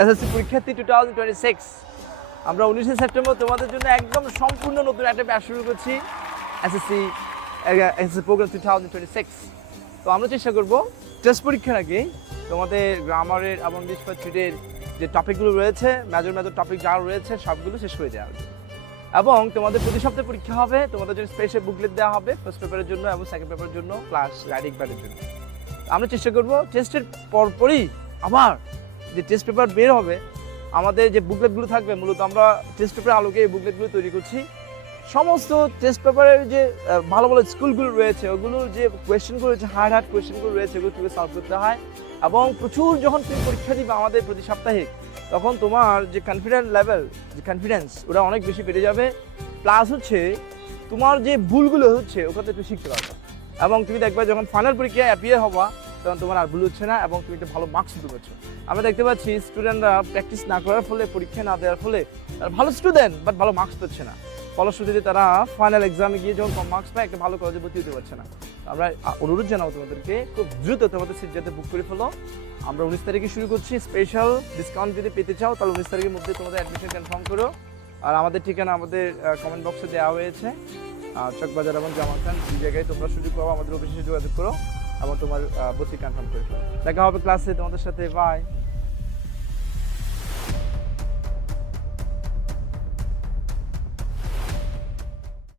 SSC পরীক্ষার্থী 2026 আমরা 19 September তোমাদের জন্য একদম সম্পূর্ণ নতুন একটা ব্যাচ শুরু করছি এসএসসি প্রোগ্রাম 2026। তো আমরা চেষ্টা করব টেস্ট পরীক্ষার আগে তোমাদের গ্রামারের এবং ইংলিশ থ্রিডের যে টপিকগুলো রয়েছে মেজর টপিক যা রয়েছে সবগুলো শেষ করে দেওয়া হবে। এবং তোমাদের প্রতি সপ্তাহে পরীক্ষা হবে, তোমাদের জন্য স্পেশাল বুকলেট দেওয়া হবে ফার্স্ট পেপারের জন্য এবং সেকেন্ড পেপারের জন্য প্লাস রাইটিং প্যাডের জন্য। আমরা চেষ্টা করব টেস্টের পরপরই আবার যে টেস্ট পেপার বের হবে আমাদের যে বুকলেটগুলো থাকবে, মূলত আমরা টেস্ট পেপারের আলোকে এই বুকলেটগুলো তৈরি করছি। সমস্ত টেস্ট পেপারের যে ভালো ভালো স্কুলগুলো রয়েছে ওগুলোর যে কোয়েশ্চেনগুলো রয়েছে হার্ড কোয়েশ্চেনগুলো রয়েছে ওগুলো কীভাবে সলভ করতে হয়, এবং প্রচুর যখন তুমি পরীক্ষা দিবে আমাদের প্রতি সাপ্তাহিক, তখন তোমার যে কনফিডেন্স লেভেল, যে কনফিডেন্স ওটা অনেক বেশি বেড়ে যাবে। প্লাস হচ্ছে তোমার যে ভুলগুলো হচ্ছে ওখান থেকে তুমি শিখতে পারবে, এবং তুমি দেখবে যখন ফাইনাল পরীক্ষায় অ্যাপিয়ার হবা তখন তোমার আর ভুল হচ্ছে না এবং তুমি একটা ভালো মার্কস দিতে পারছো। আমরা দেখতে পাচ্ছি স্টুডেন্টরা প্র্যাকটিস না করার ফলে, পরীক্ষা না দেওয়ার ফলে তারা ভালো স্টুডেন্ট বাট ভালো মার্কস পাচ্ছে না। ফলশ্রুতিতে তারা ফাইনাল এক্সামে গিয়ে যখন কম মার্কস পায় একটা ভালো কলেজে ভর্তি হতে পারছে না। আমরা অনুরোধ জানাবো তোমাদেরকে খুব দ্রুত তোমাদের সিট যাতে বুক করে ফেলো। আমরা 19 তারিখে শুরু করছি। স্পেশাল ডিসকাউন্ট যদি পেতে চাও তাহলে 19 তারিখের মধ্যে তোমাদের অ্যাডমিশন কনফার্ম করো। আর আমাদের ঠিকানা আমাদের কমেন্ট বক্সে দেওয়া হয়েছে, চকবাজার এবং জামালখান, দুই জায়গায় তোমরা সুযোগ পাবো। আমাদের অফিসে যোগাযোগ করো এবং তোমার ভর্তি কনফার্ম করে ফেলো। দেখা হবে ক্লাসে তোমাদের সাথে। বাই।